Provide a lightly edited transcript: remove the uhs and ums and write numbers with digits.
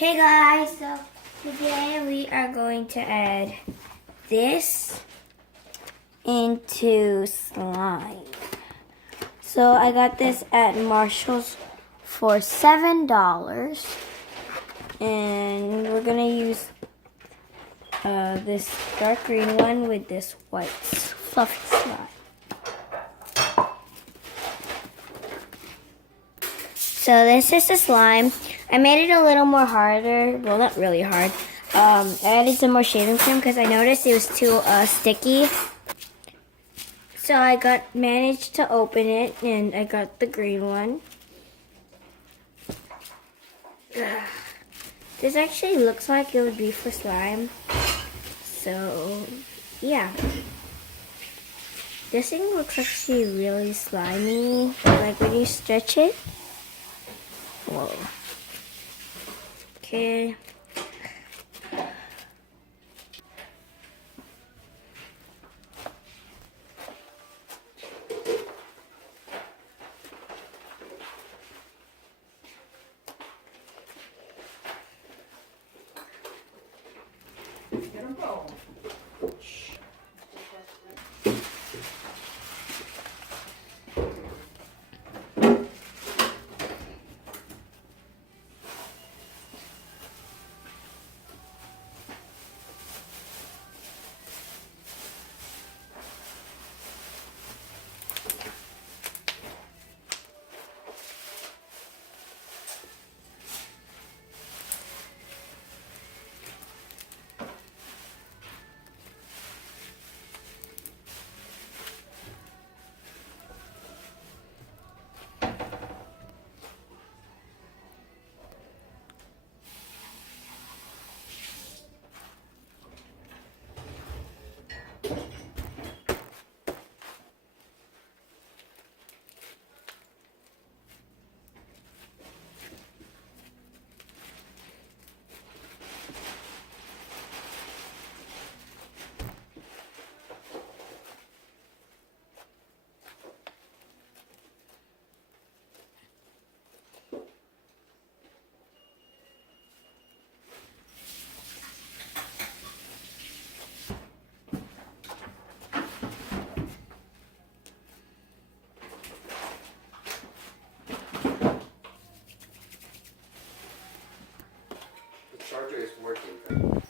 Hey guys, so today we are going to add this into slime. So I got this at Marshall's for $7, and we're gonna use this dark green one with this white fluffy slime. So this is the slime. I made it a little more harder. Well, not really hard. I added some more shaving cream because I noticed it was too sticky. So I managed to open it, and I got the green one. This actually looks like it would be for slime. So yeah. This thing looks actually really slimy. Like when you stretch it. Whoa. Okay. Get 'em go. The charger is working.